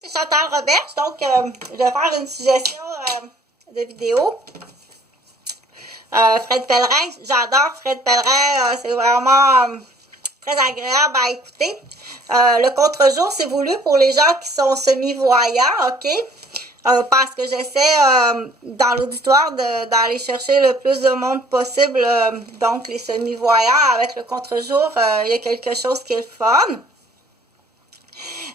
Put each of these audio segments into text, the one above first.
C'est Chantal Roberge, donc je vais faire une suggestion de vidéo. Fred Pellerin, j'adore Fred Pellerin, c'est vraiment très agréable à écouter. Le contre-jour, c'est voulu pour les gens qui sont semi-voyants, ok? Parce que j'essaie dans l'auditoire d'aller chercher le plus de monde possible, donc les semi-voyants. Avec le contre-jour, il y a quelque chose qui est le fun.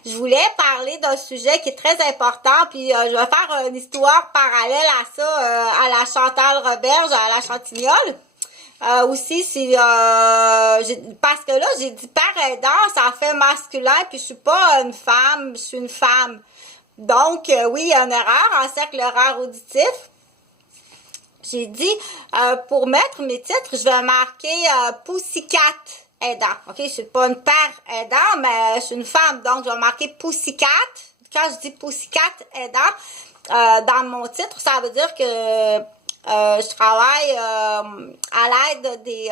Je voulais parler d'un sujet qui est très important, puis je vais faire une histoire parallèle à ça, à la Chantal Roberge, à la Chantignole. Aussi, si parce que là, j'ai dit par aidant, ça fait masculin, puis je suis pas une femme, je suis une femme. Donc, oui, il y a une erreur, un cercle horaire auditif. J'ai dit, pour mettre mes titres, je vais marquer Pussycat aidant. OK, je suis pas une père aidant, mais je suis une femme, donc je vais marquer Pussycat. Quand je dis Pussycat aidant, dans mon titre, ça veut dire que je travaille à l'aide des...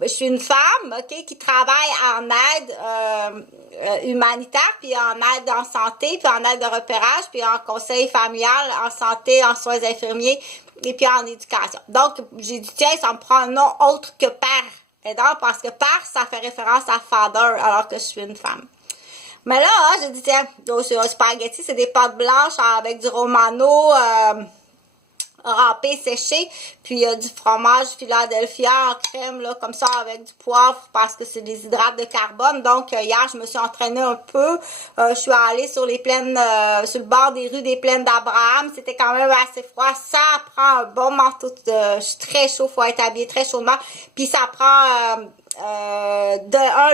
je suis une femme, ok, qui travaille en aide humanitaire, puis en aide en santé, puis en aide de repérage, puis en conseil familial, en santé, en soins infirmiers, et puis en éducation. Donc, j'ai dit, tiens, ça me prend un nom autre que père aidant, parce que père, ça fait référence à father, alors que je suis une femme. Mais là, j'ai dit, tiens, c'est un spaghetti, c'est des pâtes blanches avec du romano, râpé, séché, puis il y a du fromage Philadelphia en crème, là, comme ça, avec du poivre, parce que c'est des hydrates de carbone. Donc, hier, je me suis entraînée un peu. Je suis allée sur les plaines, sur le bord des rues des plaines d'Abraham. C'était quand même assez froid. Ça prend un bon manteau je suis très chaud, faut être habillé très chaudement. Puis ça prend un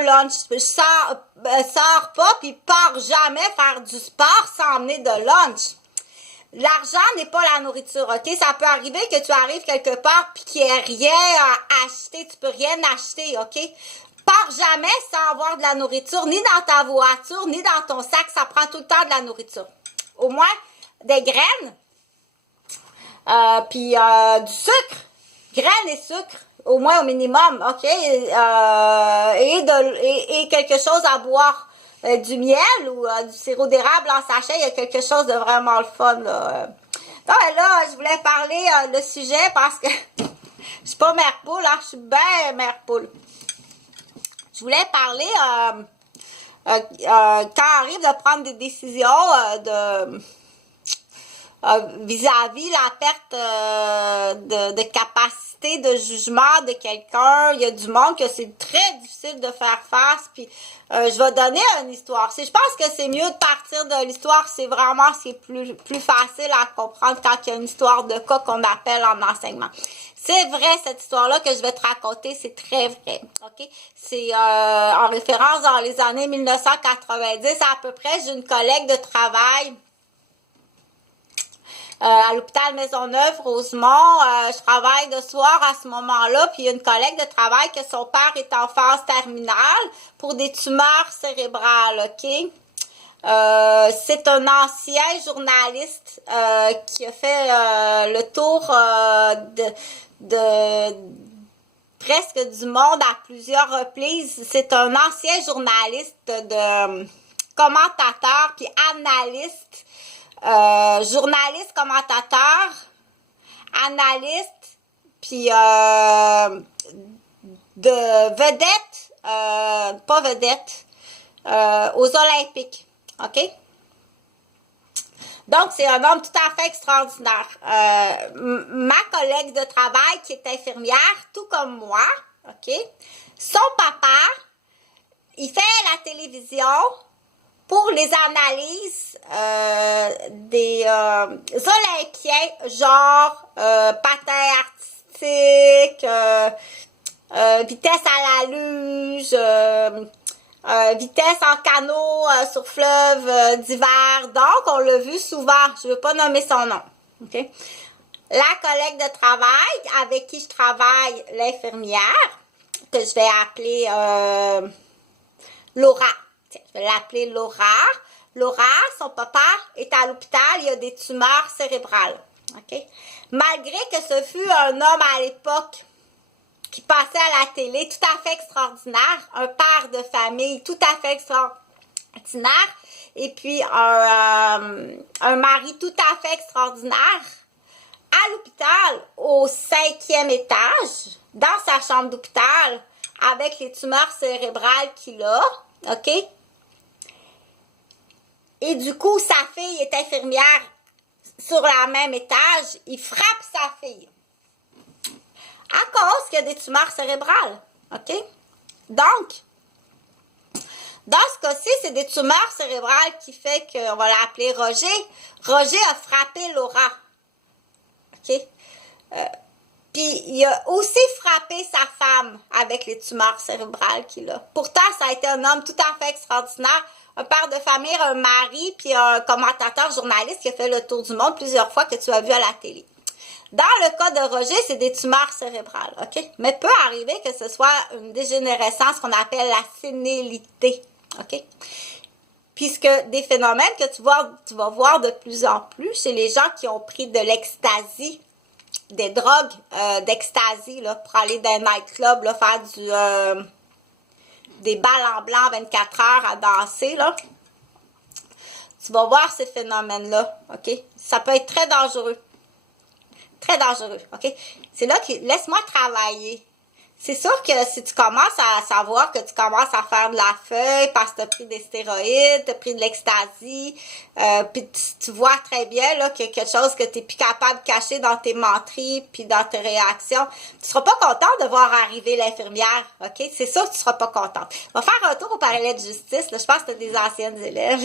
lunch. Je sors pas, puis pars jamais faire du sport sans emmener de lunch. L'argent n'est pas la nourriture, ok? Ça peut arriver que tu arrives quelque part puis qu'il n'y ait rien à acheter. Tu peux rien acheter, ok? Pars jamais sans avoir de la nourriture, ni dans ta voiture, ni dans ton sac. Ça prend tout le temps de la nourriture. Au moins, des graines, puis du sucre. Graines et sucre, au moins au minimum, ok? Et quelque chose à boire. Du miel ou du sirop d'érable en sachet, il y a quelque chose de vraiment le fun, là. Non, mais là, je voulais parler de sujet parce que je suis pas mère poule, hein, je suis bien mère poule. Je voulais parler quand arrive de prendre des décisions vis-à-vis la perte de capacité de jugement de quelqu'un. Il y a du monde que c'est très difficile de faire face, puis je vais donner une histoire. Je pense que c'est mieux de partir de l'histoire, c'est vraiment ce qui est plus facile à comprendre quand il y a une histoire de cas qu'on appelle en enseignement. C'est vrai, cette histoire-là que je vais te raconter, c'est très vrai, ok? C'est en référence dans les années 1990 à peu près. J'ai une collègue de travail à l'hôpital Maisonneuve, Rosemont. Je travaille de soir à ce moment-là, puis il y a une collègue de travail que son père est en phase terminale pour des tumeurs cérébrales, ok? C'est un ancien journaliste qui a fait le tour de presque du monde à plusieurs reprises. C'est un ancien journaliste de commentateur puis analyste. Journaliste, commentateur, analyste, puis de vedette, pas vedette, aux Olympiques, ok? Donc, c'est un homme tout à fait extraordinaire. Ma collègue de travail, qui est infirmière, tout comme moi, ok? Son papa, il fait la télévision pour les analyses des Olympiens, genre patin artistique, vitesse à la luge, vitesse en canot sur fleuve d'hiver. Donc, on l'a vu souvent. Je ne veux pas nommer son nom. Okay? La collègue de travail avec qui je travaille, l'infirmière, que je vais appeler Laura. Je vais l'appeler Laura. Laura, son papa est à l'hôpital, il a des tumeurs cérébrales. Okay? Malgré que ce fut un homme à l'époque qui passait à la télé, tout à fait extraordinaire, un père de famille tout à fait extraordinaire, et puis un mari tout à fait extraordinaire à l'hôpital au 5e étage, dans sa chambre d'hôpital, avec les tumeurs cérébrales qu'il a, OK? Et du coup, sa fille est infirmière sur le même étage, il frappe sa fille. À cause qu'il y a des tumeurs cérébrales, OK? Donc, dans ce cas-ci, c'est des tumeurs cérébrales qui fait qu'on va l'appeler Roger. Roger a frappé Laura, OK? Puis, il a aussi frappé sa femme avec les tumeurs cérébrales qu'il a. Pourtant, ça a été un homme tout à fait extraordinaire, un père de famille, un mari, puis un commentateur journaliste qui a fait le tour du monde plusieurs fois que tu as vu à la télé. Dans le cas de Roger, c'est des tumeurs cérébrales, OK? Mais peut arriver que ce soit une dégénérescence qu'on appelle la sénilité, OK? Puisque des phénomènes que tu vas voir de plus en plus chez les gens qui ont pris de l'ecstasy, des drogues d'ecstasy, là, pour aller dans un nightclub, là, faire des balles en blanc 24 heures à danser, là. Tu vas voir ces phénomènes-là, OK? Ça peut être très dangereux. Très dangereux, OK? C'est là que laisse-moi travailler. C'est sûr que si tu commences à savoir que tu commences à faire de la feuille parce que tu as pris des stéroïdes, tu as pris de l'ecstasy, puis tu vois très bien là, qu'il y a quelque chose que tu n'es plus capable de cacher dans tes menteries puis dans tes réactions, tu ne seras pas content de voir arriver l'infirmière, OK? C'est sûr que tu ne seras pas contente. On va faire un tour au palais de justice. Là, je pense que tu as des anciennes élèves.